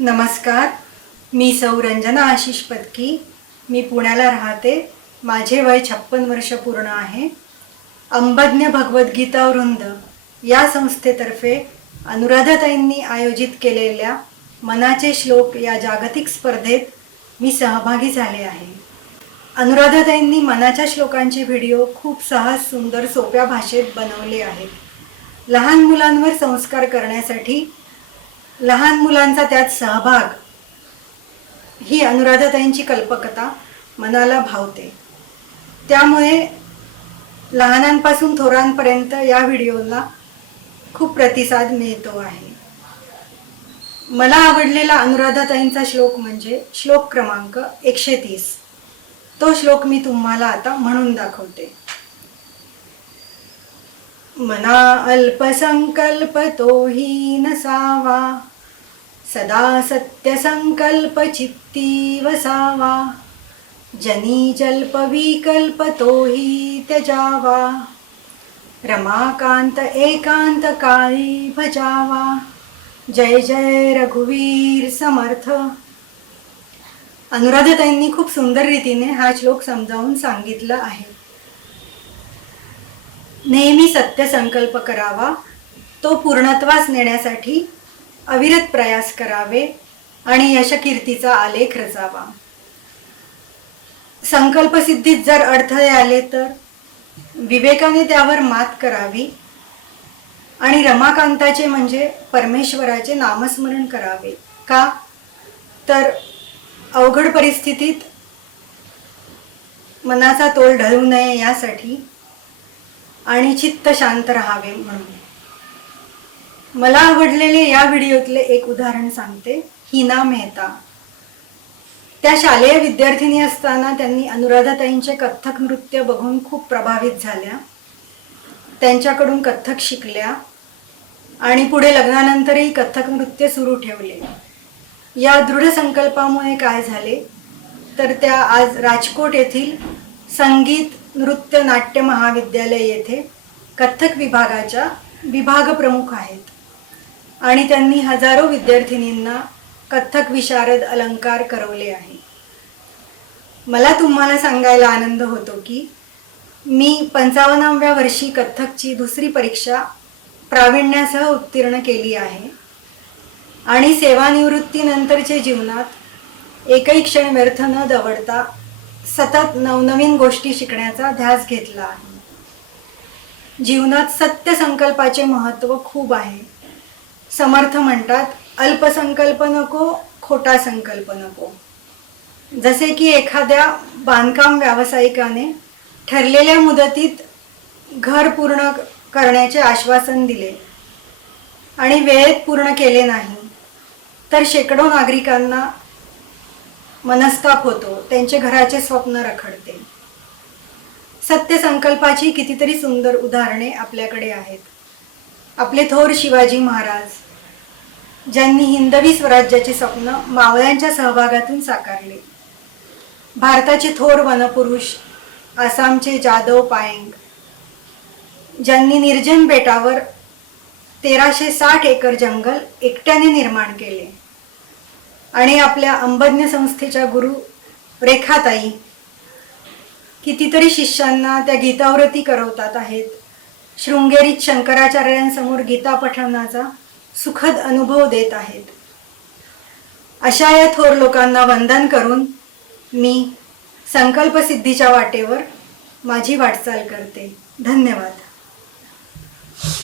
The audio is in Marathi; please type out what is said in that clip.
नमस्कार. मी सौरंजना आशिष पत्की मी पुण्याला राहते. माझे वय छप्पन वर्ष पूर्ण आहे. अंबज्ञ भगवद्गीता वृंद या संस्थेतर्फे अनुराधाताईंनी आयोजित केलेल्या मनाचे श्लोक या जागतिक स्पर्धेत मी सहभागी झाले आहे. अनुराधाताईंनी मनाच्या श्लोकांचे व्हिडिओ खूप सहज सुंदर सोप्या भाषेत बनवले आहेत. लहान मुलांवर संस्कार करण्यासाठी लहान मुलांचा त्यात सहभाग. ही अनुराधाताईंची कल्पकता मनाला भावते. त्यामुळे लहानांपासून थोरांपर्यंत या व्हिडिओला खूप प्रतिसाद मिळतो आहे. मला आवडलेला अनुराधाताईंचा श्लोक म्हणजे श्लोक क्रमांक एकशे तीस. तो श्लोक मी तुम्हाला आता म्हणून दाखवते. मना अल्पसंकल्प तोही नसावा सदा सत्यसंकल्प चित्ती वसावा जनी जल्प विकल्प तोही त्यजावा रमाकांत एकांत काळी भजावा जय जय रघुवीर समर्थ. अनुराधाताईंनी खूप सुंदर रीतीने हा श्लोक समजावून सांगितला आहे. नेहमी सत्य संकल्प करावा तो पूर्णत्वास नेण्यासाठी अविरत प्रयास करावे आणि यशकीर्तीचा आलेख रचावा. संकल्पसिद्धीत जर अडथळे आले तर विवेकाने त्यावर मात करावी आणि रमाकांताचे म्हणजे परमेश्वराचे नामस्मरण करावे. का? तर अवघड परिस्थितीत मनाचा तोल ढळू नये यासाठी आणि चित्त शांत राहावे म्हणून. मला आवडलेले या व्हिडिओतले एक उदाहरण सांगते. हिना मेहता. त्या शालेय विद्यार्थिनी असताना त्यांनी अनुराधाताईंचे कथ्थक नृत्य बघून खूप प्रभावित झाल्या. त्यांच्याकडून कथ्थक शिकल्या आणि पुढे लग्नानंतरही कथ्थक नृत्य सुरू ठेवले. या दृढ संकल्पामुळे काय झाले? तर त्या आज राजकोट येथील संगीत नृत्य नाट्य महाविद्यालय येथे कथ्थक विभागाच्या विभाग प्रमुख आहेत. आणि त्यांनी हजारो विद्यार्थिनींना कथ्थक विशारद अलंकार करवले आहे. मला तुम्हाला सांगायला आनंद होतो की मी पंचावन्नाव्या वर्षी कथ्थकची दुसरी परीक्षा प्रावीण्यासह उत्तीर्ण केली आहे. आणि सेवानिवृत्तीनंतरच्या जीवनात एकही क्षण व्यर्थ न दवडता सतत नवनवीन गोष्टी शिकण्याचा ध्यास घेतला आहे. जीवनात सत्य संकल्पाचे महत्त्व खूप आहे. समर्थ म्हणतात अल्पसंकल्प नको खोटा संकल्प नको. जसे की एखाद्या बांधकाम व्यावसायिकाने ठरलेल्या मुदतीत घर पूर्ण करण्याचे आश्वासन दिले आणि वेळेत पूर्ण केले नाही तर शेकडो नागरिकांना मनस्ताप होतो त्यांचे घराचे स्वप्न रखडते. सत्य संकल्पाची कितीतरी सुंदर उदाहरणे आपल्याकडे आहेत. आपले थोर शिवाजी महाराज ज्यांनी हिंदवी स्वराज्याचे स्वप्न मावळ्यांच्या सहभागातून साकारले. भारताचे थोर वनपुरुष आसामचे जाधव पायंग ज्यांनी निर्जन बेटावर तेराशे साठ एकर जंगल एकट्याने निर्माण केले. आणि आपल्या अंबज्ञ संस्थेच्या गुरु रेखाताई कितीतरी शिष्यांना त्या गीतावृत्ती करवतात आहेत. शृंगेरीत शंकराचार्यांसमोर गीता पठवण्याचा सुखद अनुभव देत आहेत. अशा या थोर लोकांना वंदन करून मी संकल्पसिद्धीच्या वाटेवर माझी वाटचाल करते. धन्यवाद.